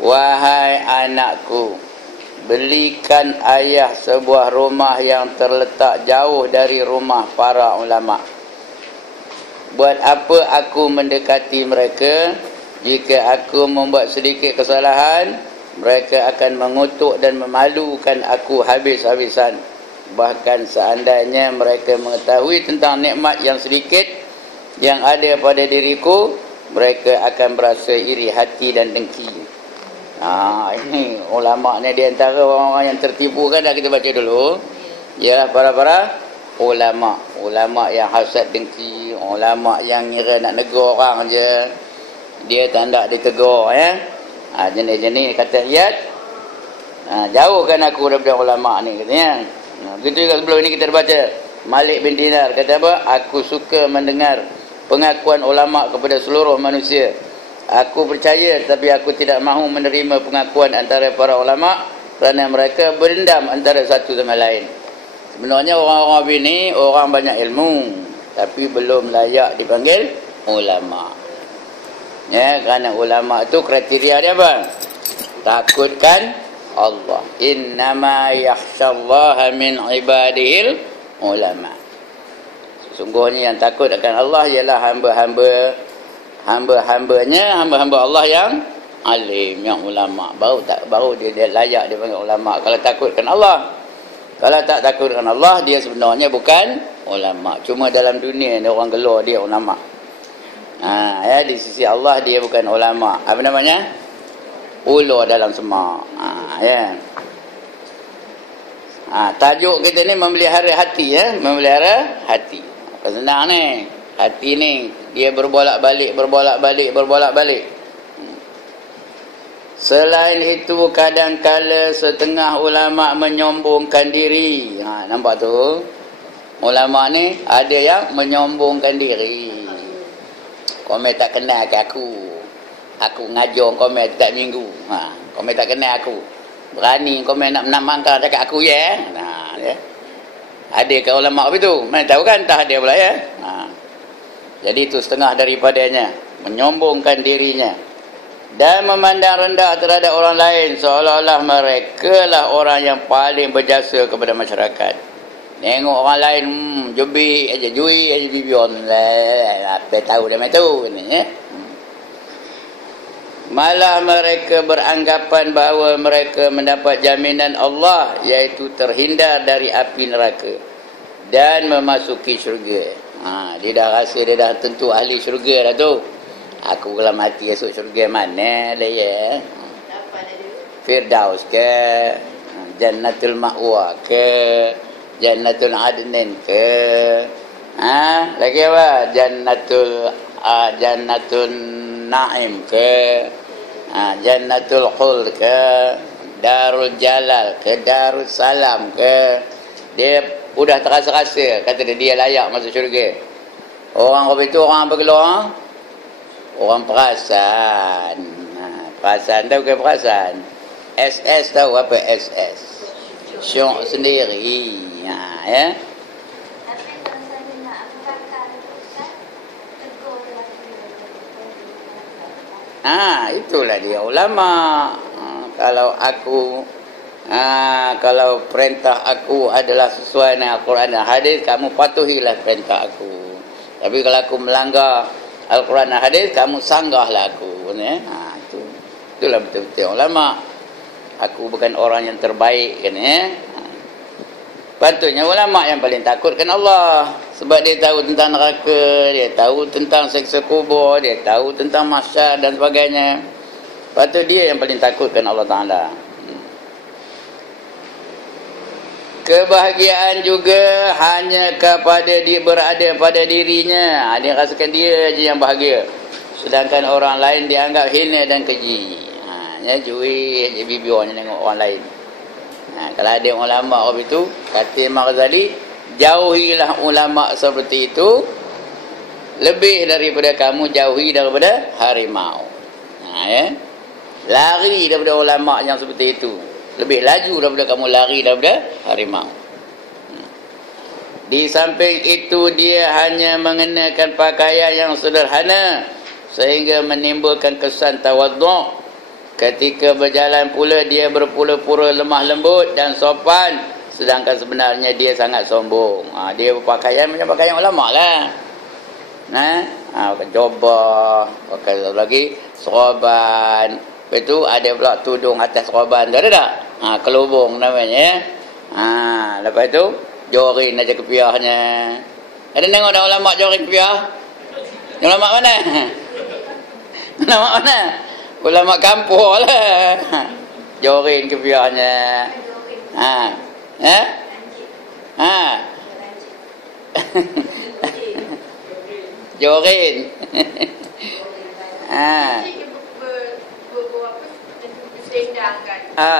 Wahai anakku, belikan ayah sebuah rumah yang terletak jauh dari rumah para ulama. Buat apa aku mendekati mereka? Jika aku membuat sedikit kesalahan, mereka akan mengutuk dan memalukan aku habis-habisan. Bahkan seandainya mereka mengetahui tentang nikmat yang sedikit yang ada pada diriku, mereka akan berasa iri hati dan dengki. Ini ulama ni di antara orang-orang yang tertipu kan, dah kita baca dulu. Ialah para ulama yang hasad dengki, ulama yang ngira nak negur orang je, dia tak nak ditegur ya. Jenis-jenis kata ayat, jauhkan aku daripada ulama ni katanya. Begitu juga sebelum ini kita baca Malik bin Dinar kata apa? Aku suka mendengar pengakuan ulama kepada seluruh manusia. Aku percaya, tapi aku tidak mahu menerima pengakuan antara para ulama kerana mereka berendam antara satu sama lain. Sebenarnya orang-orang ini orang banyak ilmu, tapi belum layak dipanggil ulama. Ya, kerana ulama itu kriteria dia apa? Takutkan Allah. Innama yakhshallaha min ibadihil ulama. Sesungguhnya yang takut akan Allah ialah hamba-hambanya, hamba-hamba Allah yang alim, yang ulama. Baru dia layak dipanggil ulama. Kalau takutkan Allah. Kalau tak takutkan Allah, dia sebenarnya bukan ulama. Cuma dalam dunia ni orang gelar dia ulama. Di sisi Allah dia bukan ulama. Apa namanya? Ulur dalam semak. Tajuk kita ni memelihara hati ya, memelihara hati. Senang ni. Hati ni dia berbolak-balik. Selain itu kadang-kala setengah ulama menyombongkan diri. Nampak tu? Ulama ni ada yang menyombongkan diri. Kau tak kenal ke aku. Aku ngajar kau tak minggu. Kau tak kenal aku. Berani kau nak menamakan cakap aku ya. Ya. Ada ke ulama begitu? Mana tahu kan? Tak ada pula ya. Jadi itu setengah daripadanya, menyombongkan dirinya dan memandang rendah terhadap orang lain seolah-olah mereka lah orang yang paling berjasa kepada masyarakat. Tengok orang lain jui aja bibion lah, apa tahu dia tu ni ya. Malah mereka beranggapan bahawa mereka mendapat jaminan Allah, iaitu terhindar dari api neraka dan memasuki syurga. Dia dah rasa dia dah tentu ahli syurga dah tu. Aku kalau mati esok syurga mana dah ya? Firdaus ke, Jannatul Ma'wa ke, Jannatul Adnin ke, lagi apa? Jannatul Naim ke, Jannatul Khuld ke, Darul Jalal ke, Darul Salam ke. Dia udah terasa-rasa kata dia layak masuk syurga. Orang apa itu orang apa keluar? Orang perasan. Perasan tahu ke perasan? SS tahu apa SS? Syok sendiri. Ya. Tapi kalau saya nak bakar itu Ustaz, tegur itulah dia ulama. Kalau perintah aku adalah sesuai dengan Al-Quran dan hadis, kamu patuhilah perintah aku. Tapi kalau aku melanggar Al-Quran dan hadis, kamu sanggahlah aku. Itulah betul-betul ulama. Aku bukan orang yang terbaik kan ya. Patutnya ulama yang paling takutkan Allah, sebab dia tahu tentang neraka, dia tahu tentang seksa kubur, dia tahu tentang mahsyar dan sebagainya. Patut dia yang paling takutkan Allah Ta'ala. Kebahagiaan juga hanya kepada dia berada pada dirinya. Dia rasakan dia je yang bahagia. Sedangkan orang lain dianggap hina dan keji. Jui je bibirnya tengok orang lain. Kalau ada ulama orang itu, kata Imam Ghazali, jauhilah ulama seperti itu lebih daripada kamu jauhi daripada harimau. Lari daripada ulama yang seperti itu lebih laju daripada kamu lari daripada harimau. Di samping itu dia hanya mengenakan pakaian yang sederhana sehingga menimbulkan kesan tawaduk. Ketika berjalan pula dia berpura-pura lemah lembut dan sopan, sedangkan sebenarnya dia sangat sombong. Dia berpakaian macam pakaian ulama lah. Pakai jubah, pakai lagi soroban. Lepas tu ada pula tudung atas soroban tu, ada tak? Kelubung namanya. Lepas tu jorin aja kepiahnya. Ada tengok dah ulama jorin kepiah? Ulama mana? Ulama mana? Ulama kampung lah. Jorin kepiahnya. Jorin.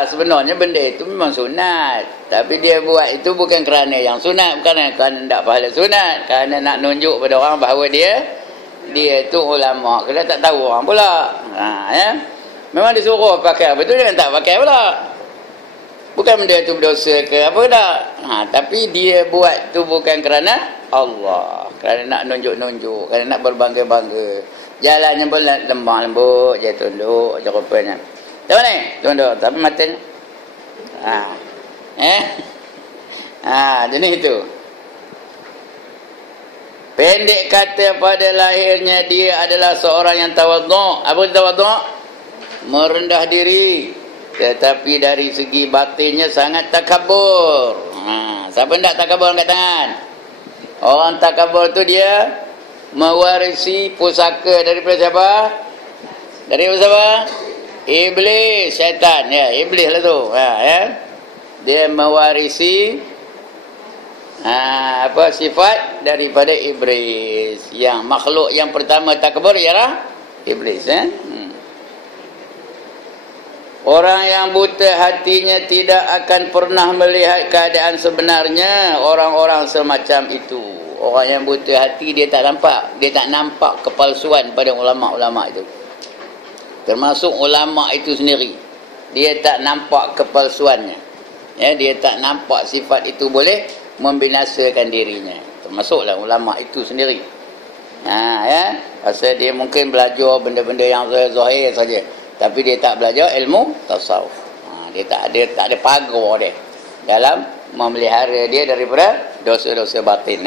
Sebenarnya benda itu memang sunat, tapi dia buat itu bukan kerana yang sunat, bukan kerana tak pahala sunat, kerana nak nunjuk pada orang bahawa dia tu ulama. Kalau tak tahu orang pula. Memang disuruh pakai, betul jangan tak pakai pula. Bukan benda tu berdosa ke apa tak. Tapi dia buat tu bukan kerana Allah, kerana nak nunjuk-nunjuk, kerana nak berbangga-bangga. Jalannya pun lemah lembut, je tunduk, je rupanya. Macam mana? Tunduk, tapi matanya. Jenis itu. Pendek kata, pada lahirnya dia adalah seorang yang tawaduk. Apa tawaduk? Merendah diri. Tetapi dari segi batinnya sangat takabur. Siapa tak takabur angkat tangan? Orang takabur tu dia mewarisi pusaka daripada siapa? Dari siapa? Iblis, syaitan. Ya, iblis lah tu. Dia mewarisi sifat daripada iblis. Yang makhluk yang pertama takabur ialah iblis. Orang yang buta hatinya tidak akan pernah melihat keadaan sebenarnya. Orang-orang semacam itu, orang yang buta hati, dia tak nampak kepalsuan pada ulama-ulama itu. Termasuk ulama itu sendiri, dia tak nampak kepalsuannya. Dia tak nampak sifat itu boleh membinasakan dirinya. Termasuklah ulama itu sendiri. Pasal dia mungkin belajar benda-benda yang zahir saja, tapi dia tak belajar ilmu tasawuf. Dia tak ada pagar dia dalam memelihara dia daripada dosa-dosa batin.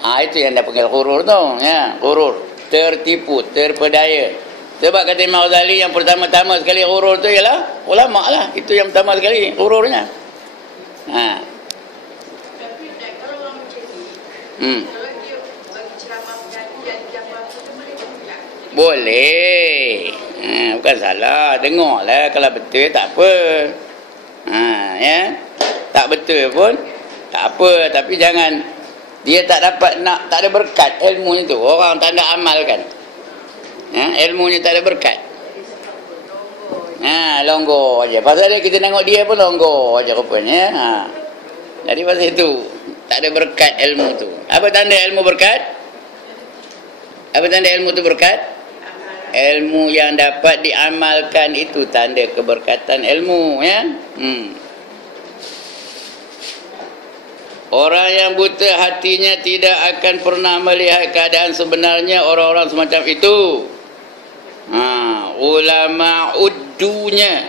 Itu yang dia panggil ghurur tu. Ghurur, tertipu, terpedaya. Sebab kata Imam Ghazali, yang pertama-tama sekali ghurur tu ialah ulama lah. Itu yang pertama sekali ghururnya. Tapi kalau orang macam ni, kalau dia bagi ceramah menjadi yang jawapan itu boleh tak? Boleh. Bukan salah. Dengarlah, kalau betul tak apa. Tak betul pun tak apa, tapi jangan dia tak dapat tak ada berkat ilmu itu. Orang tak nak amalkan. Ilmunya tak ada berkat. Longgar aja. Pasal kita tengok dia pun longgar aja rupanya. Jadi pasal itu tak ada berkat ilmu tu. Apa tanda ilmu berkat? Apa tanda ilmu tu berkat? Ilmu yang dapat diamalkan itu tanda keberkatan ilmu, Orang yang buta hatinya tidak akan pernah melihat keadaan sebenarnya. Orang-orang semacam itu, ulama uddunya,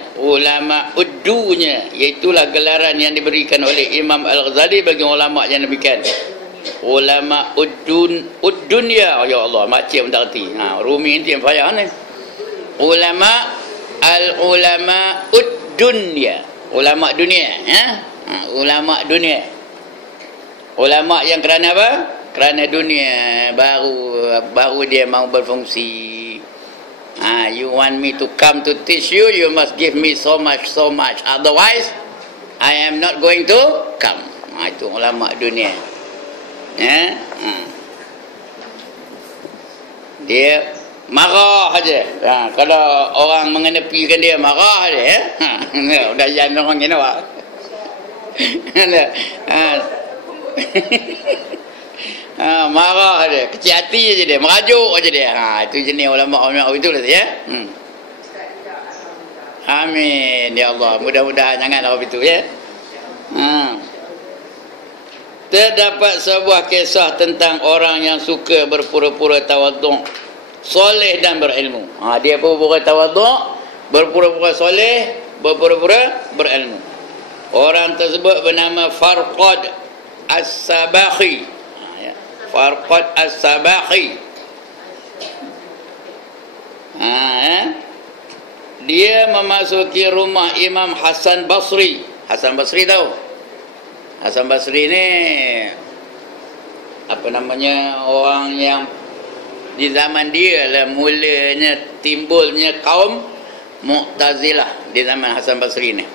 iaitulah gelaran yang diberikan oleh Imam Al-Ghazali bagi ulama yang demikian. Ulama uddunya. Ya Allah, macam tak erti. Rumi ini yang payah ni. Ulama uddunya, ulama dunia. Ulama dunia. Ulama yang kerana apa? Kerana dunia, baru dia mau berfungsi. You want me to come to teach you, you must give me so much. Otherwise, I am not going to come. Itu ulama dunia. Dia marah aja. Kalau orang mengenepikan dia, marah aja. Udah jangan orang ini, Pak. Marah dia, kecil hati je dia, merajuk aja dia. Itu jenis ulama itu lah ya. Amin ya Allah, mudah-mudahan jangan apa itu ya. terdapat sebuah kisah tentang orang yang suka berpura-pura tawaduk, soleh dan berilmu. Dia pura-pura tawaduk, berpura-pura soleh, berpura-pura berilmu. Orang tersebut bernama Farqad As-Sabakhi. Farqad As-Sabakhi. Dia memasuki rumah Imam Hasan Basri. Hasan Basri tahu? Hasan Basri ni apa namanya, orang yang di zaman dia lah mulanya timbulnya kaum Mu'tazilah. Di zaman Hasan Basri ni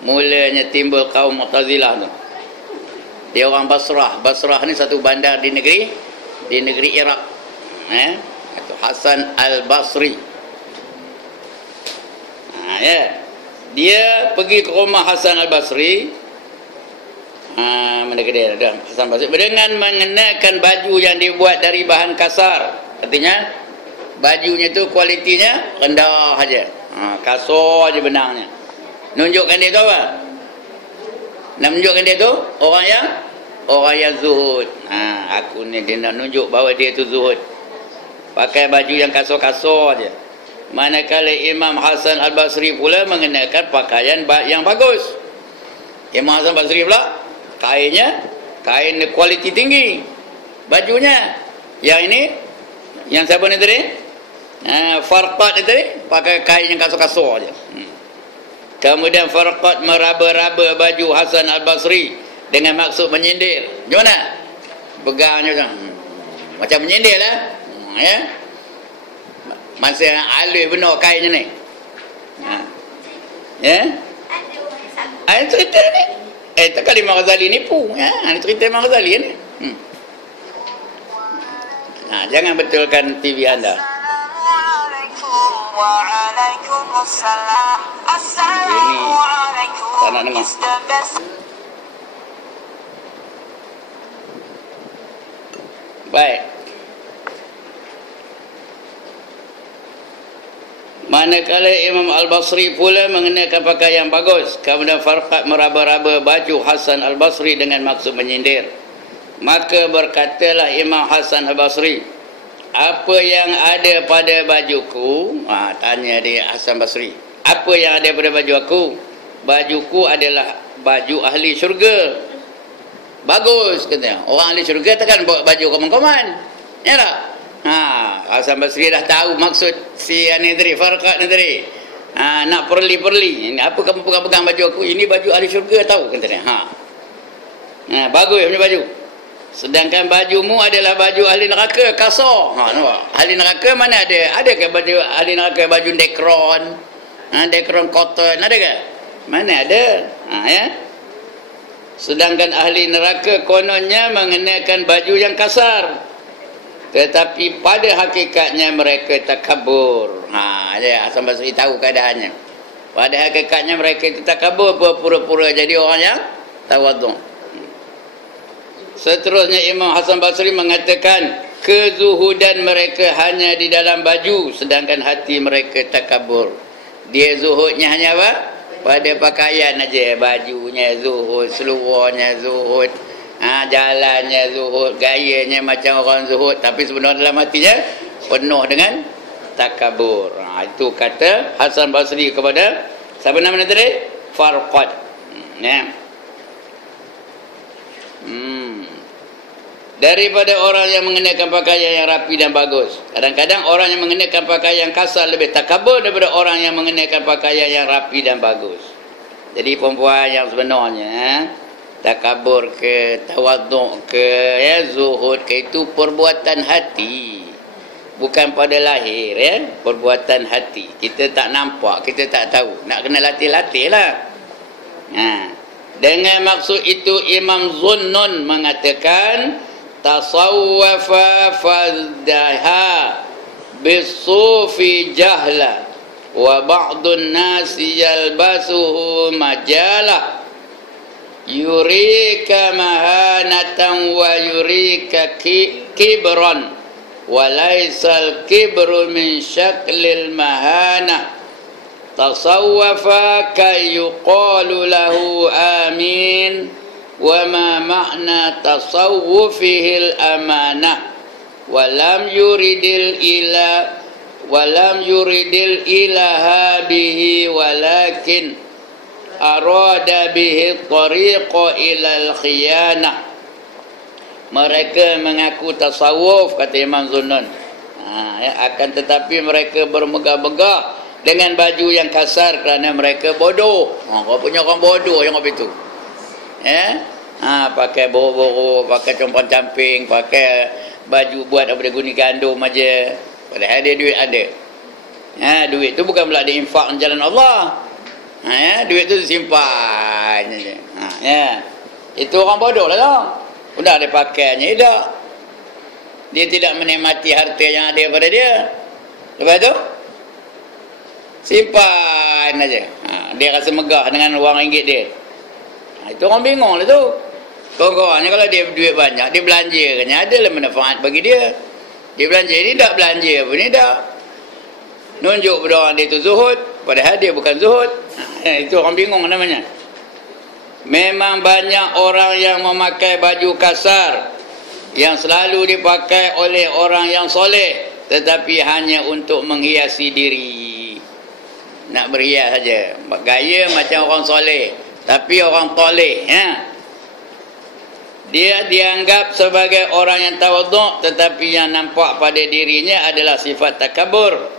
mulanya timbul kaum Mu'tazilah tu. Dia orang Basrah. Basrah ni satu bandar di negeri Iraq. Itu Hasan Al-Basri. Dia pergi ke rumah Hasan Al-Basri. Mana kedai ada Hasan Basri, dengan mengenakan baju yang dibuat dari bahan kasar. Artinya bajunya tu kualitinya rendah saja. Kasar aja benangnya. Nunjukkan dia tu apa? Nak menunjukkan dia tu orang yang zuhud. Aku ni dia nak nunjuk bahawa dia tu zuhud. Pakai baju yang kasar-kasar aja. Manakala Imam Hasan Al-Basri pula mengenakan pakaian yang bagus. Imam Hasan Al-Basri pula kain kualiti tinggi. Bajunya yang ini, yang siapa ni tadi? Farqad ni tadi pakai kain yang kasar-kasar aja. Kemudian Farqad meraba-raba baju Hasan Al-Basri dengan maksud menyindir. Macam mana? Pegangnya macam menyindir lah. Masa alih benar kainnya ni. Cerita ni. Takkan Imam Ghazali nipu. Ini cerita Imam Ghazali ni. Jangan betulkan TV anda. Ini tak nak dengar. Baik. Manakala Imam Al-Basri pula mengenakan pakaian bagus, kemudian Farqad meraba-raba baju Hasan Al-Basri dengan maksud menyindir. Maka berkatalah Imam Hasan Al-Basri, apa yang ada pada bajuku? Tanya dia Hasan Basri, apa yang ada pada baju aku? Bajuku adalah baju ahli syurga. Bagus, katanya. Orang ahli syurga takkan bawa baju komen-komen. Ya tak? Hasan Basri dah tahu maksud si ni tadi, Farqad ni tadi. Nak perli-perli. Ini apa kamu pegang-pegang baju aku? Ini baju ahli syurga, tahu katanya. Bagus punya baju. Sedangkan bajumu adalah baju ahli neraka, kasar. Ahli neraka mana ada? Adakah baju ahli neraka baju dekron? Dekron cotton ada ke? Mana ada? Ya. Sedangkan ahli neraka kononnya mengenakan baju yang kasar. Tetapi pada hakikatnya mereka takabur. Hasan Basri tahu keadaannya. Pada hakikatnya mereka itu takabur, pura-pura jadi orang yang tawaduk. Seterusnya Imam Hasan Basri mengatakan kezuhudan mereka hanya di dalam baju, sedangkan hati mereka takabur. Dia zuhudnya hanya apa? Pada pakaian aja, bajunya zuhud, seluarnya zuhud, jalannya zuhud, gayanya macam orang zuhud, tapi sebenarnya dalam hatinya penuh dengan takabur. Itu kata Hasan Basri kepada siapa nama tadi? Farqad. Daripada orang yang mengenakan pakaian yang rapi dan bagus. Kadang-kadang orang yang mengenakan pakaian kasar lebih takabur daripada orang yang mengenakan pakaian yang rapi dan bagus. Jadi perempuan yang sebenarnya takabur ke, tawaduk ke, zuhud ke, itu perbuatan hati, bukan pada lahir, perbuatan hati. Kita tak nampak, kita tak tahu, nak kena latih-latih lah. Dengan maksud itu Imam Zunnun mengatakan tasawwafa faddaha bisufi jahla wa ba'dun nasi yalbasuhu majalah yurika mahanatan wa yurika kibran wa laisal kibru min syaklil mahana tasawwafa kay yuqalu lahu amin wa ma ma'na tasawwufihil amanah wa lam yuridil ilaha bihi walakin arada bihi tariqa ilal khiyanah. Mereka mengaku tasawuf, kata Imam Zunnun, akan tetapi mereka bermegah-megah dengan baju yang kasar kerana mereka bodoh. Kau punya orang bodoh yang apa itu, pakai borok-borok, pakai compang-camping, pakai baju buat daripada guni gandum aja, padahal dia duit ada. Duit tu bukan pula diinfak dalam jalan Allah. Duit tu disimpan aja. Itu orang bodoh lah tu. Sudah dia pakainya tidak. Dia tidak menikmati harta yang ada pada dia. Lepas tu simpan aja. Dia rasa megah dengan wang ringgit dia. Itu orang bingung lah tu. Kawan-kawannya kalau dia duit banyak, dia belanja kan, adalah manfaat bagi dia. Dia belanja ni tak, belanja pun ni tak. Nunjuk pada orang dia tu zuhud, padahal dia bukan zuhud. Itu orang bingung namanya. Memang banyak orang yang memakai baju kasar yang selalu dipakai oleh orang yang soleh, tetapi hanya untuk menghiasi diri. Nak berhias saja, gaya macam orang soleh, tapi orang toleh. Dia dianggap sebagai orang yang tawaduk, tetapi yang nampak pada dirinya adalah sifat takabur.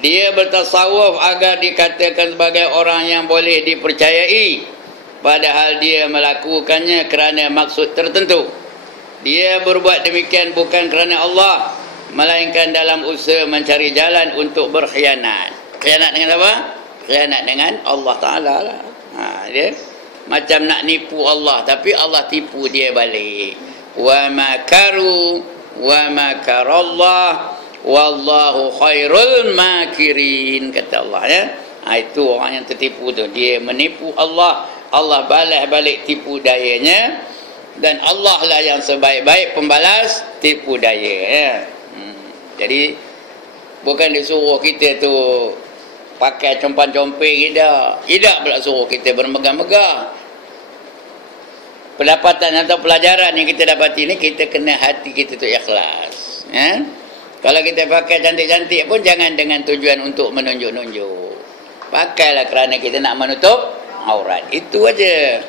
Dia bertasawuf agar dikatakan sebagai orang yang boleh dipercayai, padahal dia melakukannya kerana maksud tertentu. Dia berbuat demikian bukan kerana Allah, melainkan dalam usaha mencari jalan untuk berkhianat. Khianat dengan apa? Khianat dengan Allah Ta'ala lah. Dia macam nak nipu Allah, tapi Allah tipu dia balik. Wa makaru wa makarallah wallahu khairul makirin, kata Allah, ya. Itu orang yang tertipu tu, dia menipu Allah, Allah balas balik tipu dayanya, dan Allah lah yang sebaik-baik pembalas tipu daya, ya. Jadi bukan disuruh kita tu pakai compang-compeng, tidak pula suruh kita bermegah-megah. Pendapatan atau pelajaran yang kita dapati ni, kita kena hati kita tu ikhlas, ya? Kalau kita pakai cantik-cantik pun jangan dengan tujuan untuk menunjuk-nunjuk. Pakailah kerana kita nak menutup aurat. Itu aja.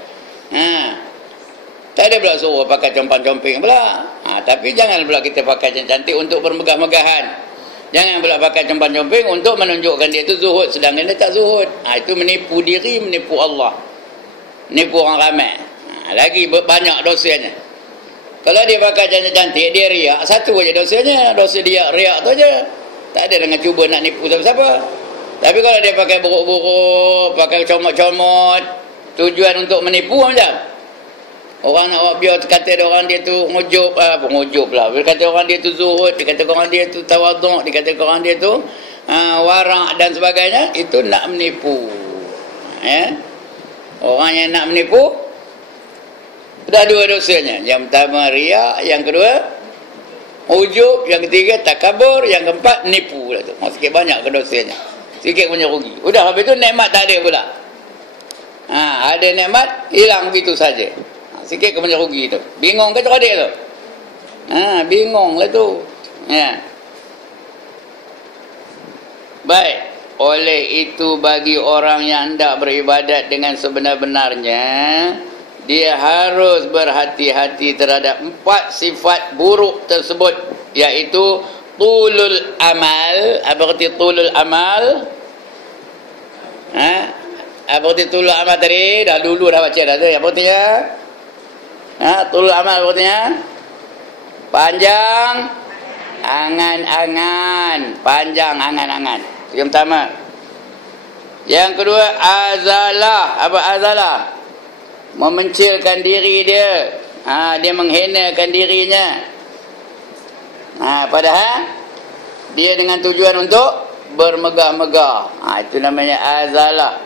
Tak ada pula suruh pakai compang-compeng pula. Tapi jangan pula kita pakai cantik-cantik untuk bermegah-megahan. Jangan pula pakai compang-compeng untuk menunjukkan dia tu zuhud, sedangkan dia tak zuhud. Itu menipu diri, menipu Allah, menipu orang ramai. Lagi banyak dosanya. Kalau dia pakai cantik-cantik, dia riak, satu aja dosanya, dosa dia riak tu aja. Tak ada dengan cuba nak nipu siapa-siapa. Tapi kalau dia pakai buruk-buruk, pakai comot-comot, tujuan untuk menipu macam, orang nak biar kata orang dia tu ngujub, ngujub lah. Dia kata orang dia tu zuhud, dia kata orang dia tu tawaduk, dia kata orang dia tu warak dan sebagainya. Itu nak menipu. Orang yang nak menipu, dah dua dosanya. Yang pertama riak, yang kedua ujub, yang ketiga takabur, yang keempat nipu lah tu. Sikit banyak ke dosanya, sikit punya rugi. Udah habis tu nikmat tak ada pula. Ada nikmat hilang begitu saja. Sikit ke punya rugi tu. Bingung ke adik tu? Bingung lah tu. Baik. Oleh itu bagi orang yang hendak beribadat dengan sebenar-benarnya, dia harus berhati-hati terhadap 4 sifat buruk tersebut, iaitu tulul amal. Apa arti tulul amal? Apa arti tulul amal tadi? Dah dulu dah baca dah tu. Apa artinya? Tulul amal apa artinya? Panjang angan-angan. Panjang angan-angan. Yang pertama. Yang kedua, azalah. Apa azalah? Memencilkan diri dia. Dia menghinakan dirinya. Padahal dia dengan tujuan untuk bermegah-megah. Itu namanya azalah.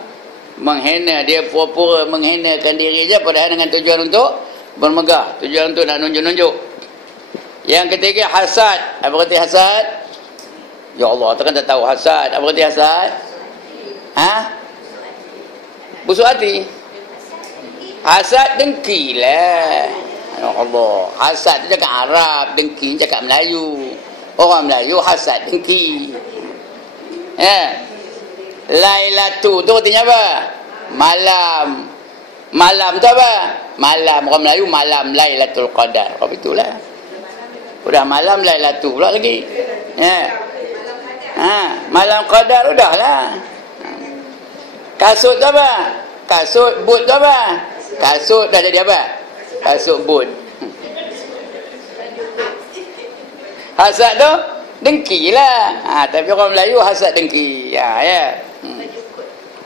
Menghina, dia pura-pura menghinakan dirinya, padahal dengan tujuan untuk bermegah, tujuan untuk nak nunjuk-nunjuk. Yang ketiga, hasad. Apa arti hasad? Ya Allah, takkan tak tahu hasad. Apa arti hasad? Busuk hati. Hasad dengki lah. Ya Allah. Hasad tu cakap Arab, dengki cakap Melayu. Orang Melayu hasad dengki. Lailatu tu artinya apa? Malam. Malam tu apa? Malam. Orang Melayu malam Lailatul Qadar. Apa itulah. Udah malam Lailatu pula lagi. Malam Qadar udahlah. Kasut tu apa? Kasut boot tu apa? Kasut dah jadi apa? Kasut boot. Hasad tu dengki lah. Tapi orang Melayu hasad dengki.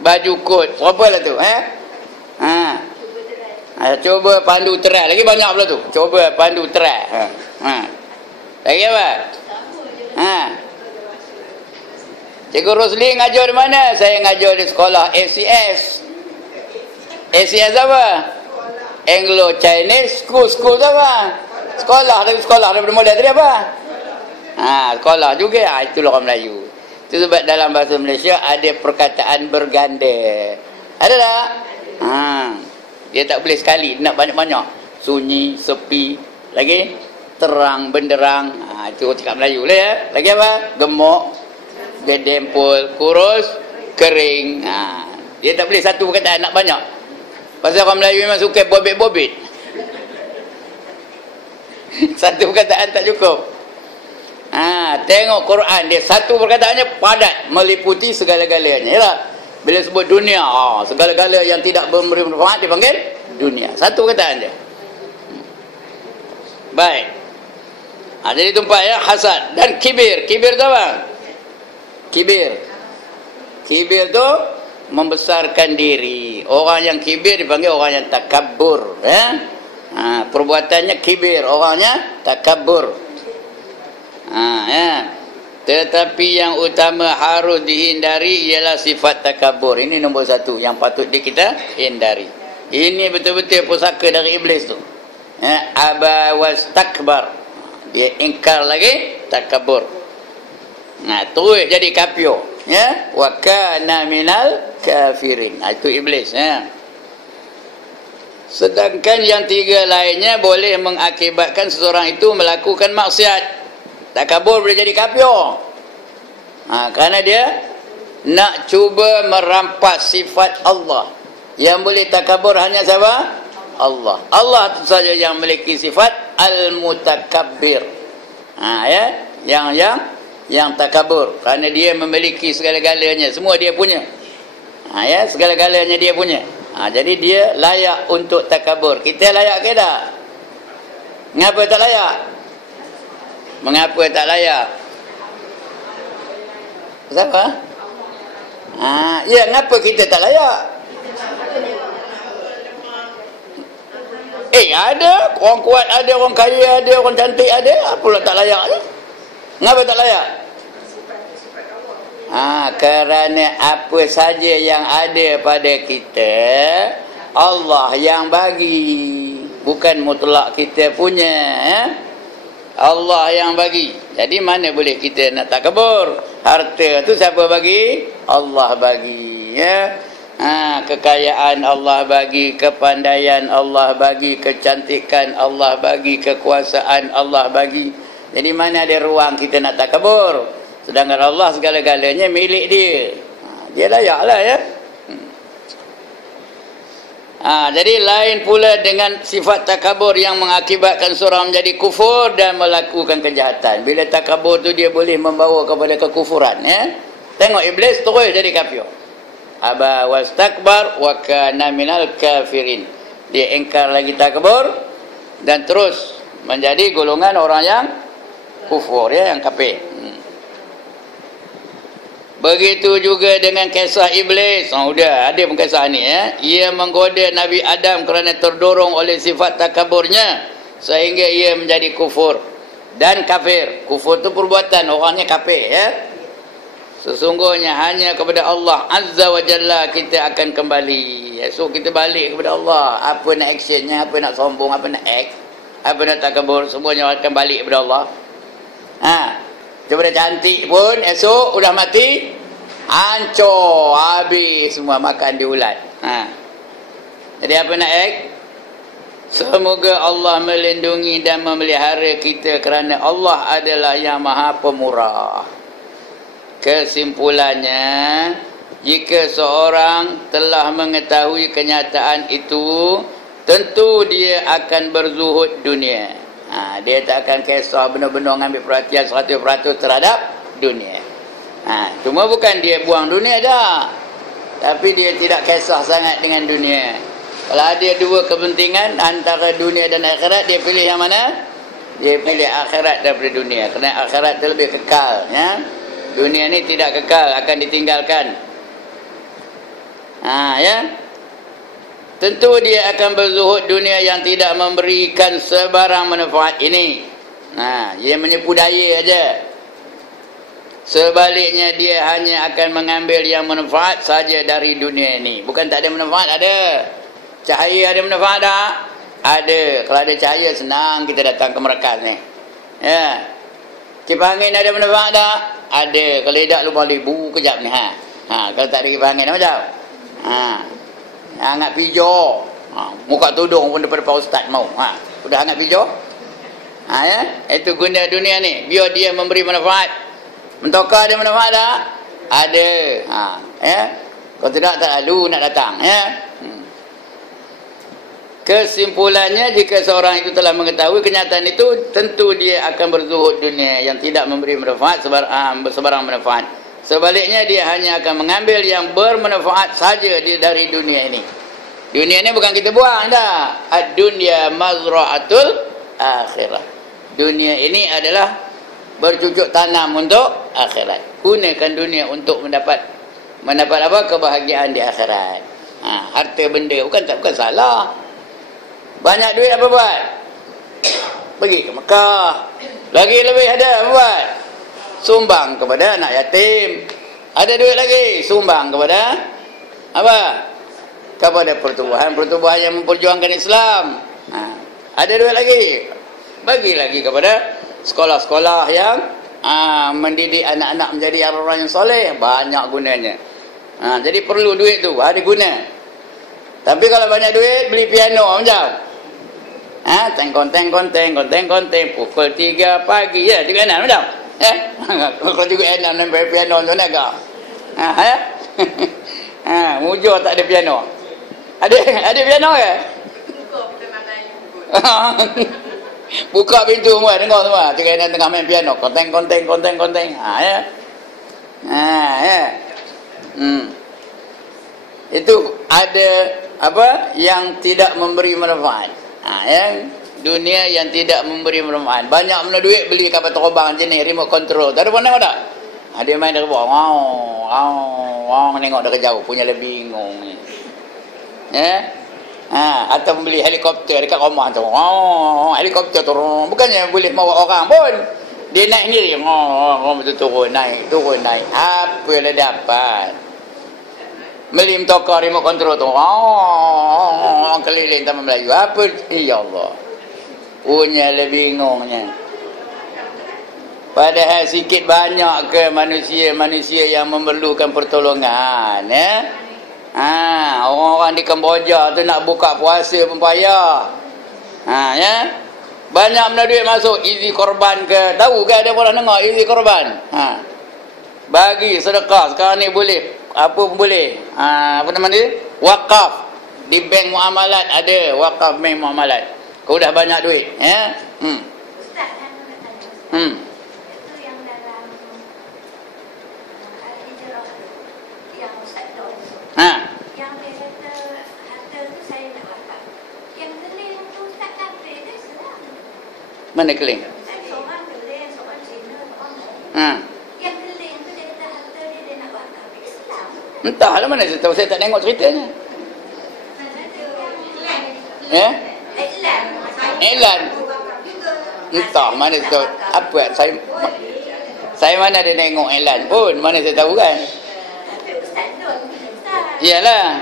Baju kot. Berapa lah tu? Cuba pandu terai. Lagi banyak pula tu. Cuba pandu terai. Lagi apa? Cikgu Rosli ngajar di mana? Saya ngajar di sekolah ACS. ACS apa? Anglo Chinese School. School apa? Sekolah daripada modal tadi apa? Sekolah juga. Itulah orang Melayu. Itu sebab dalam bahasa Malaysia ada perkataan berganda. Ada tak? Dia tak boleh sekali, nak banyak-banyak. Sunyi, sepi, lagi terang, benderang. Itu cakap Melayu lah ya. Lagi apa? Gemuk, gedempul, kurus, kering. Dia tak boleh satu perkataan, nak banyak. Pasal orang Melayu memang suka bobit-bobit. Satu perkataan tak cukup. Tengok Quran, dia satu perkataannya padat, meliputi segala-galanya. Yalah. Bila sebut dunia, segala-gala yang tidak memberi manfaat dipanggil dunia. Satu perkataan dia. Baik. Jadi tumpak ya, hasad dan kibir. Kibir tu apa? Kibir tu membesarkan diri. Orang yang kibir dipanggil orang yang takabur. Perbuatannya kibir, orangnya takabur. Tetapi yang utama harus dihindari ialah sifat takabur. Ini nombor satu yang patut kita hindari. Ini betul-betul pusaka dari iblis tu. Aba wastakbar. Dia ingkar lagi, takabur. Terus jadi kafir. Wa kana minal kafirin. Itu iblis. Sedangkan yang tiga lainnya boleh mengakibatkan seseorang itu melakukan maksiat. Takabur boleh jadi kafir. Kerana dia nak cuba merampas sifat Allah. Yang boleh takabur hanya siapa? Allah. Allah itu saja yang memiliki sifat al-mutakabbir. Yang takabur. Kerana dia memiliki segala-galanya. Semua dia punya. Segala-galanya dia punya. Jadi dia layak untuk takabur. Kita layak ke tak? Mengapa tak layak? Mengapa tak layak? Kenapa? Kenapa kita tak layak? Ada orang kuat, ada orang kaya, ada orang cantik, ada. Apa pula tak layak ni? Kenapa tak layak? Kerana apa saja yang ada pada kita Allah yang bagi, bukan mutlak kita punya. Allah yang bagi. Jadi mana boleh kita nak takabur? Harta tu siapa bagi? Allah bagi. Kekayaan Allah bagi, kepandaian Allah bagi, kecantikan Allah bagi, kekuasaan Allah bagi. Jadi mana ada ruang kita nak takabur? Sedangkan Allah segala-galanya milik dia. Dia layaklah ya. Jadi lain pula dengan sifat takabur yang mengakibatkan seorang menjadi kufur dan melakukan kejahatan. Bila takabur tu dia boleh membawa kepada kekufuran. Tengok iblis terus jadi kafir. Aba wastakbar wa kana minal kafirin. Dia ingkar lagi takabur dan terus menjadi golongan orang yang kufur, yang kafir. Begitu juga dengan kisah iblis. Sudah ada pun kisah ni Ia menggoda Nabi Adam kerana terdorong oleh sifat takaburnya sehingga ia menjadi kufur dan kafir. Kufur tu perbuatan, orangnya kafir Sesungguhnya hanya kepada Allah Azza wa Jalla kita akan kembali. Esok kita balik kepada Allah. Apa nak actionnya, apa nak sombong, apa nak act, apa nak takabur, semuanya akan balik kepada Allah. Daripada cantik pun esok udah mati, hancur, habis semua, makan di ulat. Jadi apa nak act? Semoga Allah melindungi dan memelihara kita kerana Allah adalah yang maha pemurah. Kesimpulannya, jika seorang telah mengetahui kenyataan itu, tentu dia akan berzuhud dunia. Dia tak akan kisah benar-benar ambil perhatian 100% terhadap dunia. Cuma bukan dia buang dunia dah, tapi dia tidak kisah sangat dengan dunia. Kalau ada dua kepentingan antara dunia dan akhirat, dia pilih yang mana? Dia pilih akhirat daripada dunia. Kerana akhirat itu lebih kekal, ya. Dunia ni tidak kekal, akan ditinggalkan. Ya. Tentu dia akan berzuhud dunia yang tidak memberikan sebarang manfaat ini. Dia menyepu daya aja. Sebaliknya dia hanya akan mengambil yang manfaat saja dari dunia ini. Bukan tak ada manfaat, ada. Cahaya ada manfaat tak? Ada. Kalau ada cahaya senang kita datang ke Markaz ni. Ya. Kipas angin ada manfaat tak? Ada. Kalau tidak lupa ribu kejap ni. Kalau tak ada kipas angin macam? Hangat pijo. Muka tudung pun daripada Pak Ustaz mau. Sudah hangat pijo? Ya. Itu guna dunia ni. Biar dia memberi manfaat. Mentokar ada manfaat tak? Ada. Ya. Kalau tidak tak lalu nak datang. Ya. Kesimpulannya, jika seorang itu telah mengetahui kenyataan itu, tentu dia akan berzuhud dunia yang tidak memberi manfaat sebarang manfaat. Sebaliknya dia hanya akan mengambil yang bermanfaat saja dari dunia ini. Dunia ini bukan kita buang dah. Ad-dunya mazra'atul akhirah. Dunia ini adalah bercucuk tanam untuk akhirat. Gunakan dunia untuk mendapat apa? Kebahagiaan di akhirat. Harta benda bukan salah. Banyak duit apa buat? Pergi ke Mekah. Lagi lebih ada apa buat? Sumbang kepada anak yatim. Ada duit lagi, sumbang kepada apa? Kepada pertubuhan yang memperjuangkan Islam. Ada duit lagi, bagi lagi kepada sekolah-sekolah yang mendidik anak-anak menjadi orang yang soleh. Banyak gunanya. Jadi perlu duit tu, ada guna. Tapi kalau banyak duit, beli piano macam konteng pukul 3 pagi ya, 3 macam. Kalau juga enak sampai piano tu nak agak. Mujur tak ada piano. Ada piano ke? Buka pintu semua, dengar semua. Cik Enan tengah main piano. Konteng. Ya. Itu ada apa yang tidak memberi manfaat. Yang dunia yang tidak memberi manfaat. Banyak mana duit beli kapal terbang jenis remote control. Tak ada pandang tak? Dia main dari bawah. Wow, nengok dari jauh, punya lebih bingung. Ya. Atau membeli helikopter dekat rumah tu. Helikopter turun. Bukannya boleh bawa orang pun. Dia naik sendiri. Betul turun naik. Apa yang dia dapat? Beli mentokar remote control tu. Keliling Taman Melayu. Apa? Ya Allah. Punya lebih bingungnya. Padahal sikit banyak ke manusia yang memerlukan pertolongan. Ya? Orang-orang di Kemboja tu nak buka puasa pun payah. Ya? Banyak benda duit masuk. Easy korban ke? Tahu ke ada orang dengar easy korban? Bagi sedekah. Sekarang ni boleh. Apa pun boleh. Apa nama dia? Wakaf. Di bank muamalat ada. Wakaf bank muamalat. Kau dah banyak duit. Ya? Ustaz, saya nak tanya. Itu yang dalam Al-Hijrah yang Ustaz tahu. Yang dia kata harta tu saya nak wakaf. Yang keling tu Ustaz kata dia Islam. Mana keling? Seorang keling, seorang Cina, seorang Melayu. Yang keling tu dia kata harta dia nak wakaf. Islam. Entahlah mana saya tahu. Saya tak tengok ceritanya. Ya? Iklan. Entah mana tu. Apa saya mana ada tengok iklan pun. Mana saya tahu kan? Iyalah.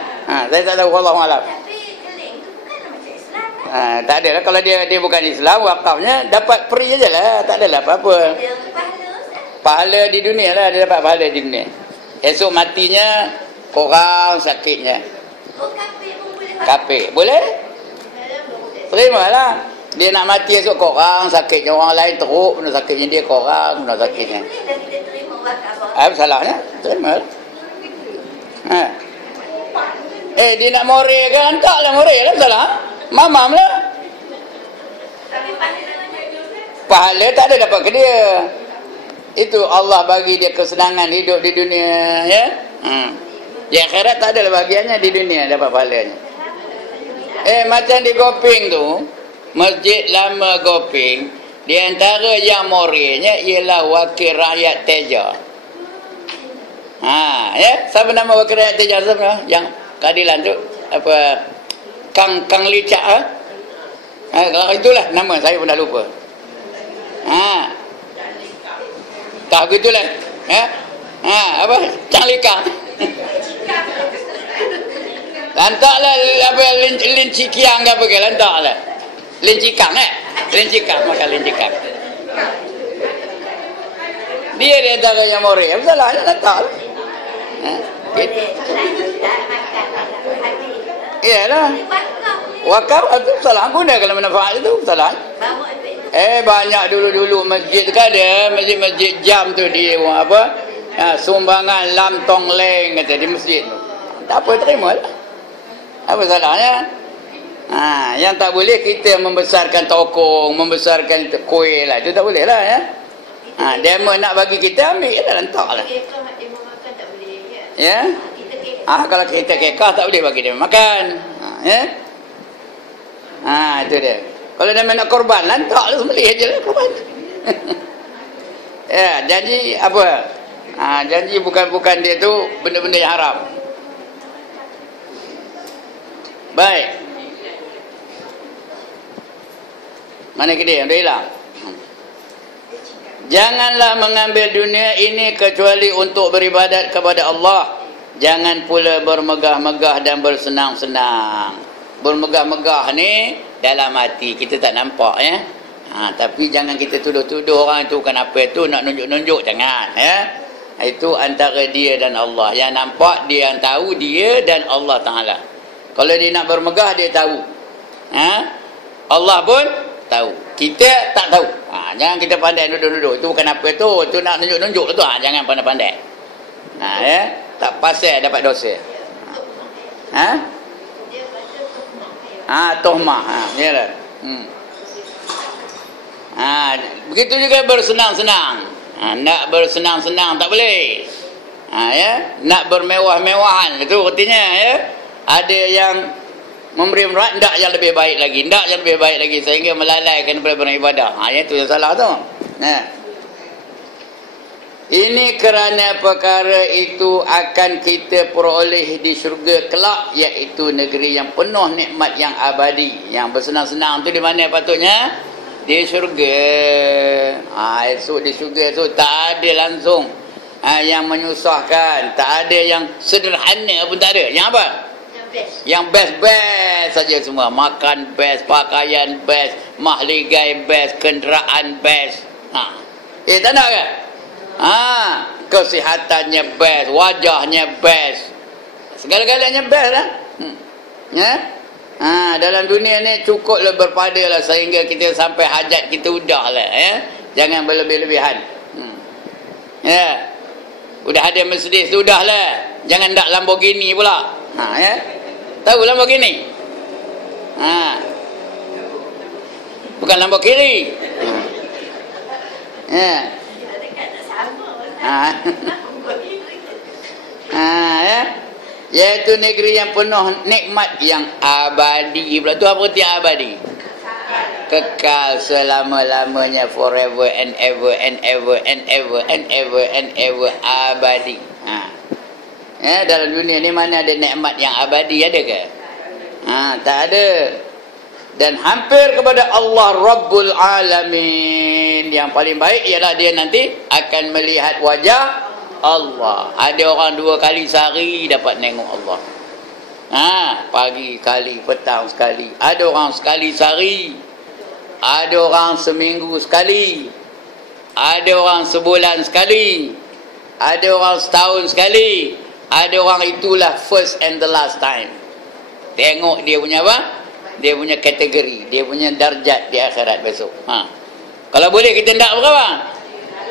Saya tak tahu, wallahu alam. Tapi keling tu bukan macam Islam kan? Tak ada lah. Kalau dia bukan Islam, wakafnya dapat free je lah. Tak adalah apa-apa. Dia pahala Ustaz. Pahala di dunia lah. Dia dapat pahala di dunia. Esok matinya, korang sakitnya. Oh, kafir pun boleh kafir. Boleh? Terimalah. Dia nak mati esok korang, sakitnya orang lain teruk, benda sakitnya dia korang, benda sakitnya. Salahnya? Terima. Dia nak more kan? Taklah more lah, salah. Mamam lah. Pahala tak ada dapat ke dia. Itu Allah bagi dia kesenangan hidup di dunia, ya. Di akhirat tak ada bahagiannya, di dunia dapat pahalanya. Macam di Gopeng tu, Masjid Lama Gopeng, di antara yang morenya ialah Wakil Rakyat Teja. Ya, siapa nama Wakil Rakyat Teja siapa? Yang keadilan tu apa? Kang Licak itulah nama, saya pun dah lupa. Tak begitulah. Apa? Canglika. Lantaklah apa lincikiang ke apa ke, lantaklah. Lincikang lincikang, maka lincikang. Dia antara yang more. Apa salahnya, lantak. Iyalah. Wakaf itu salah guna kalau manfaat itu salah. Banyak dulu masjid kan ada, masjid jam tu dia apa? Sumbangan Lam Tong Leng kata di masjid tu. Tak apa, terima lah. Apa salahnya? Yang tak boleh kita membesarkan tokong, membesarkan kuih lah. Itu tak boleh lah, ya. Demo nak bagi kita, ambil lah, lantak lah. Ya? Kalau kita kekah tak boleh bagi dia makan. Ya? Itu dia. Kalau dia nak korban, lantak lah, sembelih aja lah korban. Ya, janji apa? Janji bukan dia tu benda-benda yang haram. Baik. Mana ke dia? Dah hilang. Janganlah mengambil dunia ini kecuali untuk beribadat kepada Allah. Jangan pula bermegah-megah dan bersenang-senang. Bermegah-megah ni dalam hati kita tak nampak, ya. Tapi jangan kita tuduh-tuduh orang itu kenapa itu nak nunjuk-nunjuk, jangan, ya. Itu antara dia dan Allah. Yang nampak dia yang tahu, dia dan Allah Ta'ala. Kalau dia nak bermegah, dia tahu. Allah pun tahu. Kita tak tahu. Jangan kita pandai nunjuk-nunjuk. Itu bukan apa tu. Itu nak nunjuk-nunjuk tu. Jangan pandai-pandai. Ya. Tak pasal dapat dosa. Tuhmah. Yalah. Begitu juga bersenang-senang. Nak bersenang-senang tak boleh. Ya. Nak bermewah-mewahan. Itu artinya, ya. Ada yang memberi merat, tak yang lebih baik lagi, tak yang lebih baik lagi, sehingga melalaikan daripada beribadah. Itu yang salah tu. Ini kerana perkara itu akan kita peroleh di syurga kelak, iaitu negeri yang penuh nikmat yang abadi. Yang bersenang-senang tu di mana patutnya? Di syurga. Esok di syurga tu tak ada langsung yang menyusahkan, tak ada yang sederhana pun tak ada. Yang apa? Yang best-best saja semua. Makan best, pakaian best, mahligai best, kenderaan best. Tak nak ke? Kesihatannya best, wajahnya best, segala-galanya best lah. Ya? Dalam dunia ni cukuplah berpadalah sehingga kita sampai hajat kita udah lah, ya. Jangan berlebih-lebihan. Ya. Udah ada Mercedes sudah lah. Jangan dak Lamborghini pula. Ya. Tahu Lamborghini? Bukan Lamborghini. Ya. Ya. Iaitu negeri yang penuh nikmat yang abadi. Pula tu apa arti abadi? Kekal selama-lamanya, forever and ever and ever and ever and ever and ever, abadi. Ya, dalam dunia ni mana ada nikmat yang abadi, ada ke? Tak ada. Dan hampir kepada Allah Rabbul Alamin. Yang paling baik ialah dia nanti akan melihat wajah Allah. Ada orang 2 kali sehari dapat tengok Allah. Pagi kali, petang sekali. Ada orang sekali sehari. Ada orang seminggu sekali. Ada orang sebulan sekali. Ada orang setahun sekali. Ada orang itulah first and the last time. Tengok dia punya apa? Dia punya kategori, dia punya darjat di akhirat besok. Kalau boleh kita tak berapa?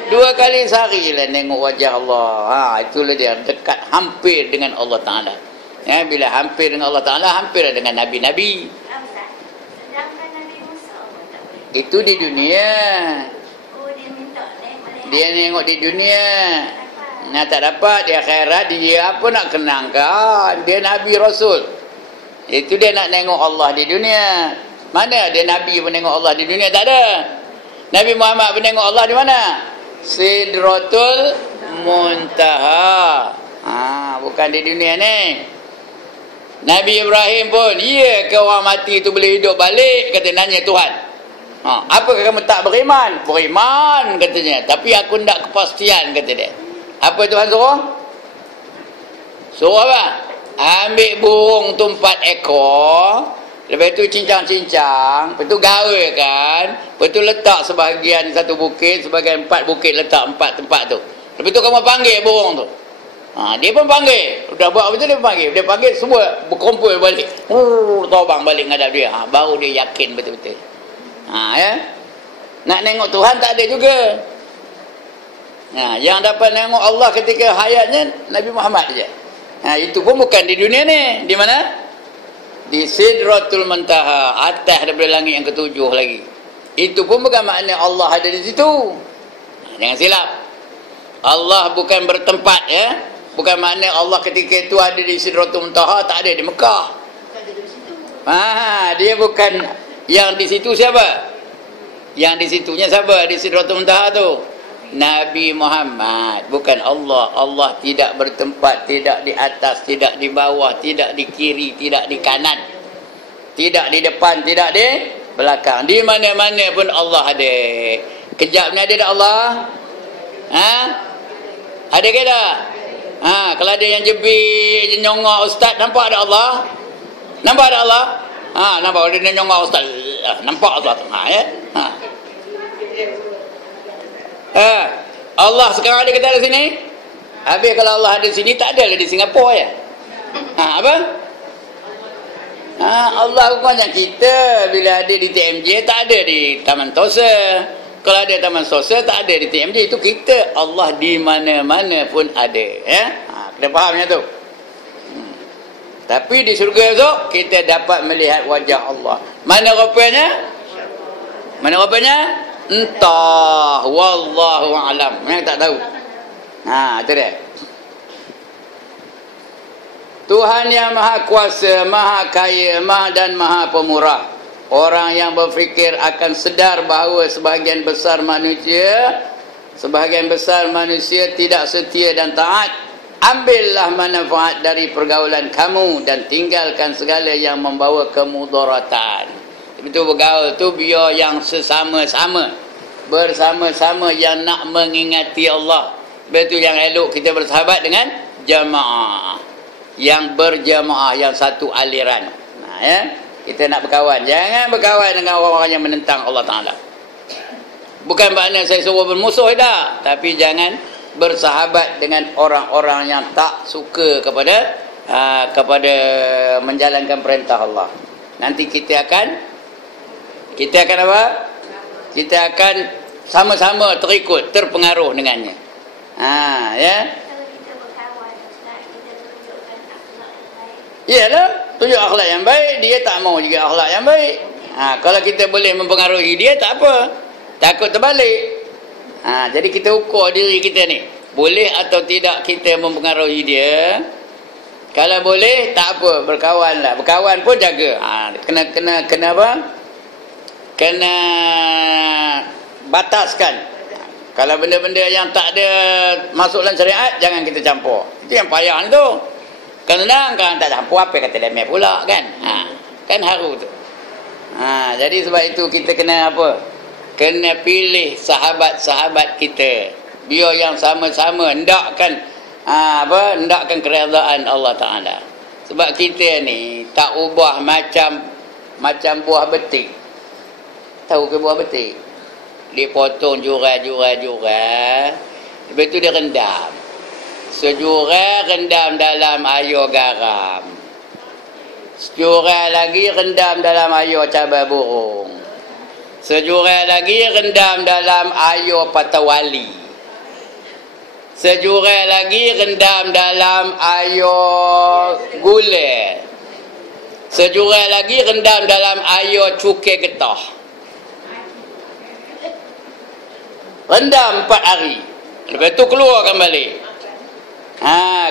2 kali sehari lah tengok wajah Allah. Itulah dia dekat, hampir dengan Allah Ta'ala. Ya, bila hampir dengan Allah Ta'ala, hampir dengan Nabi-Nabi. Sedangkan Nabi Musa pun tak boleh. Itu di dunia. Oh, dia minta boleh. Dia nengok di dunia. Nah, tak dapat di akhirat, dia apa nak kenangkan? Dia Nabi Rasul. Itu dia nak tengok Allah di dunia. Mana dia Nabi pun tengok Allah di dunia? Tak ada. Nabi Muhammad pun tengok Allah di mana? Sidratul Muntaha. Bukan di dunia ni. Nabi Ibrahim pun, ya ke orang mati tu boleh hidup balik? Kata nanya Tuhan. Apakah kamu tak beriman? Beriman katanya. Tapi aku tak kepastian kata dia. Apa Tuhan suruh? Suruh apa? Ambil burung tu 4 ekor. Lepas tu cincang-cincang. Lepas tu gaulkan. Lepas tu letak sebahagian satu bukit. Sebahagian 4 bukit letak 4 tempat tu. Lepas tu kamu panggil burung tu. Dia pun panggil. Dah buat apa tu dia panggil. Dia panggil semua berkumpul balik. Terbang balik ngadap dia. Baru dia yakin betul-betul. Ya. Nak tengok Tuhan tak ada juga. Yang dapat tengok Allah ketika hayatnya Nabi Muhammad je. Itu pun bukan di dunia ni. Di mana? Di Sidratul Muntaha, atas daripada langit yang ke-7 lagi. Itu pun bukan makna Allah ada di situ. Jangan silap. Allah bukan bertempat, ya. Bukan makna Allah ketika itu ada di Sidratul Muntaha, tak ada di Mekah. Dia bukan yang di situ siapa? Yang di situnya siapa? Di Sidratul Muntaha tu Nabi Muhammad, bukan Allah. Allah tidak bertempat, tidak di atas, tidak di bawah, tidak di kiri, tidak di kanan, tidak di depan, tidak di belakang. Di mana-mana pun Allah ada. Kejap ni ada tak Allah? Ada ke tak? Kalau ada yang jebik, nyongak ustaz, nampak ada Allah? Nampak ada Allah? Nampak ada yang nyongak ustaz. Nampak Allah. Ya? Allah sekarang ada ke tak ada sini? Habis kalau Allah ada sini, tak ada lah di Singapura ya. Apa? Allah bukan macam kita. Bila ada di TMJ, tak ada di Taman Tosa. Kalau ada Taman Tosa, tak ada di TMJ. Itu kita. Allah di mana-mana pun ada. Ya? Kena fahamnya tu. Tapi di syurga esok, kita dapat melihat wajah Allah. Mana rupanya? Mana rupanya? Entah, wallahu alam. Memang tak tahu. Itu dia. Tuhan yang maha kuasa, maha kaya, maha dan maha pemurah. Orang yang berfikir akan sedar bahawa sebahagian besar manusia tidak setia dan taat. Ambillah manfaat dari pergaulan kamu dan tinggalkan segala yang membawa kemudaratan. Itu bergaul tu biar yang bersama-sama yang nak mengingati Allah. Betul yang elok kita bersahabat dengan jamaah. Yang berjamaah, yang satu aliran. Ya. Kita nak berkawan. Jangan berkawan dengan orang-orang yang menentang Allah Ta'ala. Bukan makna saya suruh bermusuh tak. Tapi jangan bersahabat dengan orang-orang yang tak suka kepada menjalankan perintah Allah. Nanti kita akan apa? Kita akan sama-sama terikut, terpengaruh dengannya. Ya. Kalau kita berkawan, kita tunjukkan akhlak yang baik. Iyalah, tunjuk akhlak yang baik. Dia tak mau juga akhlak yang baik. Kalau kita boleh mempengaruhi dia, tak apa. Takut terbalik. Jadi kita ukur diri kita ni. Boleh atau tidak kita mempengaruhi dia. Kalau boleh, tak apa. Berkawanlah. Berkawan pun jaga. Kena apa? Kena bataskan. Kalau benda-benda yang tak ada masuk dalam syariat, jangan kita campur. Itu yang payah tu. Kadang-kadang kan tak campur, apa kata demel pula kan. Kan haru tu. Jadi sebab itu kita kena apa? Kena pilih sahabat-sahabat kita. Biar yang sama-sama hendakkan hendakkan keredaan Allah Ta'ala. Sebab kita ni tak ubah macam buah betik. Tahu ke buah betik? Dia potong jurai. Lepas tu dia rendam. Sejurai rendam dalam air garam. Sejurai lagi rendam dalam air cabai burung. Sejurai lagi rendam dalam air patawali. Sejurai lagi rendam dalam air gula. Sejurai lagi rendam dalam air cukai getah. Rendam 4 hari. Lepas tu keluarkan balik.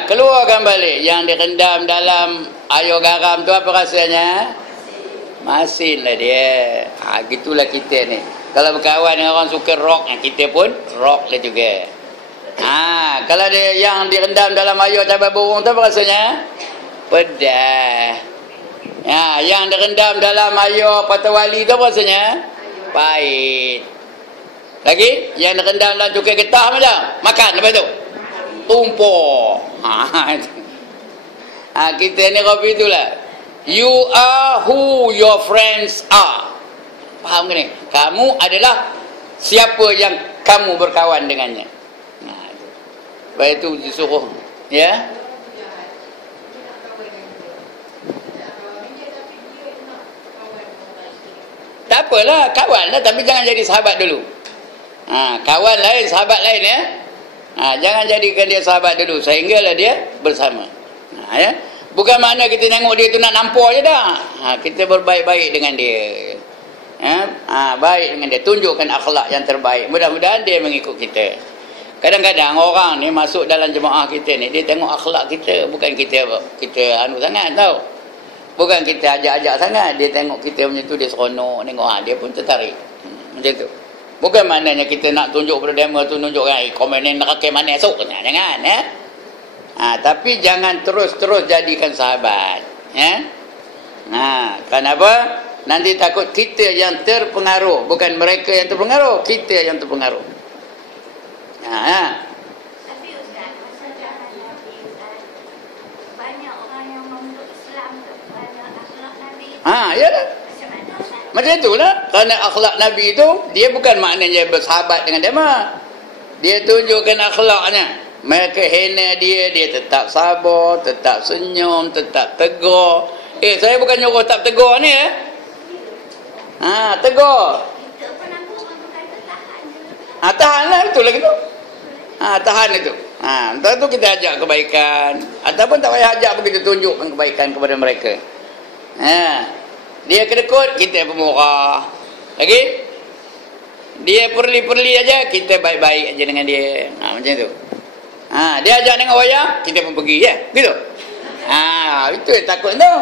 Keluarkan balik. Yang direndam dalam air garam tu apa rasanya? Masin lah dia. Gitulah kita ni. Kalau berkawan dengan orang suka rock, kita pun rock lah juga. Kalau dia yang direndam dalam air cabai burung tu apa rasanya? Pedas. Yang direndam dalam air patawali tu apa rasanya? Pahit. Lagi? Yang direndam dalam cukai getah macam? Makan lepas tu? Tumpuk. Kita ni kopi itulah. You are who your friends are. Faham ke ni? Kamu adalah siapa yang kamu berkawan dengannya. Lepas itu disuruh. Ya. Tak apalah, kawan lah, tapi jangan jadi sahabat dulu. Kawan lain, sahabat lain ya. Jangan jadikan dia sahabat dulu sehinggalah dia bersama. Ya. Bukan makna kita tengok dia tu nak nampar je dah. Kita berbaik-baik dengan dia. Baik dengan dia, tunjukkan akhlak yang terbaik. Mudah-mudahan dia mengikut kita. Kadang-kadang orang ni masuk dalam jemaah kita ni, dia tengok akhlak kita, bukan kita anu sangat tau. Bukan kita ajak-ajak sangat, dia tengok kita punya tu dia seronok, tengok dia pun tertarik. Macam tu. Bukan maknanya kita nak tunjuk pada demo tu, tunjukkan komen ni nak pakai mana esok. Jangan ya. Tapi jangan terus-terus jadikan sahabat. Ya. Kenapa? Nanti takut kita yang terpengaruh, bukan mereka yang terpengaruh, kita yang terpengaruh. Tapi Ustaz, masa zaman Nabi Ustaz, banyak orang yang memeluk Islam tu, banyak akhlak Nabi. Ya dah. Macam itulah. Kerana akhlak Nabi itu, dia bukan maknanya bersahabat dengan dia mah. Dia tunjukkan akhlaknya. Mereka hina dia tetap sabar, tetap senyum, tetap tegur. Saya bukan nyuruh tak tegur ni tegur. Kita pun aku orang kata tahan je. Tahan lah, itulah gitu. Tahan itu. Entah tu kita ajak kebaikan. Ataupun tak payah ajak, begitu tunjukkan kebaikan kepada mereka. Dia kedekut, kita pemurah. Lagi? Dia perli-perli aja, kita baik-baik aja dengan dia. Macam tu. Dia ajak dengan wayang, kita pun pergi ya. Gitu. Itu yang takut tu.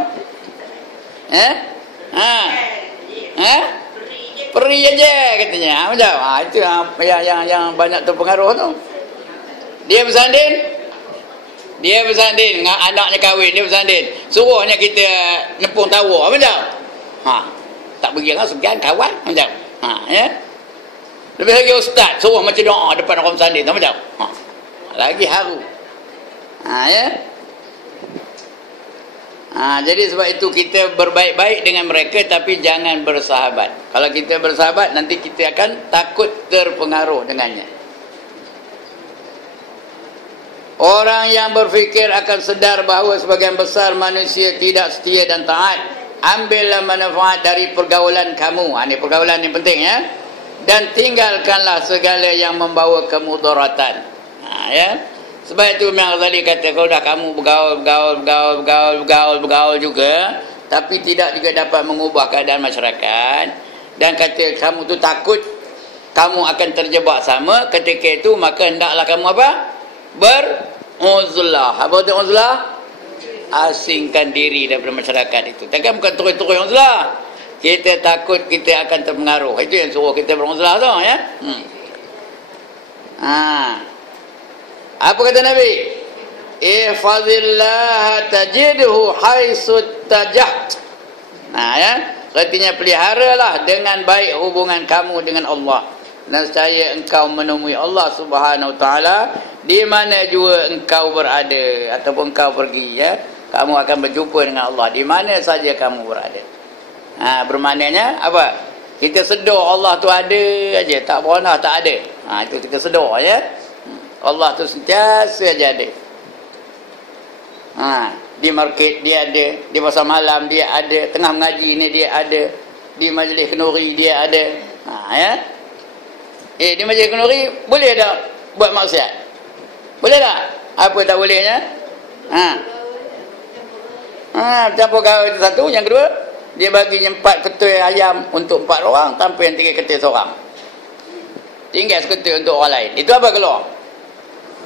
Pergi aja katanya. Macam itu yang banyak terpengaruh tu. Dia bersanding dengan anaknya kahwin, dia bersanding. Suruhnya kita nepung tawa macam. Tak pergi lah sekian kawan macam. Ya. Lebih lagi ustaz suruh macam doa depan orang bersanding macam. Lagi haru. Ya. Jadi sebab itu kita berbaik-baik dengan mereka, tapi jangan bersahabat. Kalau kita bersahabat, nanti kita akan takut terpengaruh dengannya. Orang yang berfikir akan sedar bahawa sebagian besar manusia tidak setia dan taat. Ambillah manfaat dari pergaulan kamu. Ini pergaulan yang penting ya. Dan tinggalkanlah segala yang membawa kemudaratan. Ya. Sebab itu Imam Ghazali kata, kalau dah kamu bergaul juga, tapi tidak juga dapat mengubah keadaan masyarakat, dan kata kamu tu takut kamu akan terjebak sama, ketika itu maka hendaklah kamu apa? Beruzlah. Apa itu uzlah? Asingkan diri daripada masyarakat itu. Takkan bukan terus-terus uzlah. Kita takut kita akan terpengaruh. Itu yang suruh kita beruzlah tu ya. Apa kata Nabi? Ihfazillah tajidhu haitsu tajaht. Ya. Artinya peliharalah dengan baik hubungan kamu dengan Allah. Dan saya engkau menemui Allah Subhanahu Wa Taala di mana juga engkau berada ataupun engkau pergi ya. Kamu akan berjumpa dengan Allah di mana saja kamu berada. Bermaknanya apa? Kita sedar Allah tu ada aja, tak pernah tak ada. Itu kita sedar ya. Allah tu sentiasa aja ada. Di market dia ada, di pasar malam dia ada, tengah mengaji ni dia ada, di majlis kenduri dia ada. Ya. Di majlis kenduri boleh tak buat maksiat? Boleh tak? Apa tak bolehnya? Campur gaul itu satu. Yang kedua, dia bagi 4 ketul ayam untuk 4 orang tanpa yang 3 ketul seorang. Tinggal seketul untuk orang lain. Itu apa keluar?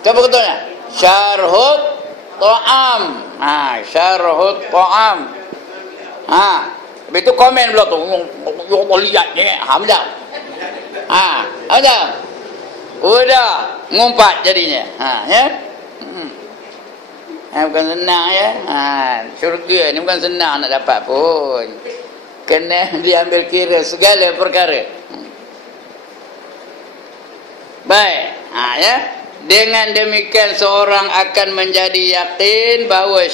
Itu apa ketulnya? Syarhut ta'am. Syarhut ta'am. Habis tu komen pula tu. Lihat ni. Macam. Macam. Udah. Ngumpat jadinya. Ya. Bukan senang ya. Syurga ni bukan senang nak dapat pun. Kena diambil kira segala perkara. Baik. Ya. Dengan demikian seorang akan menjadi yakin bahawa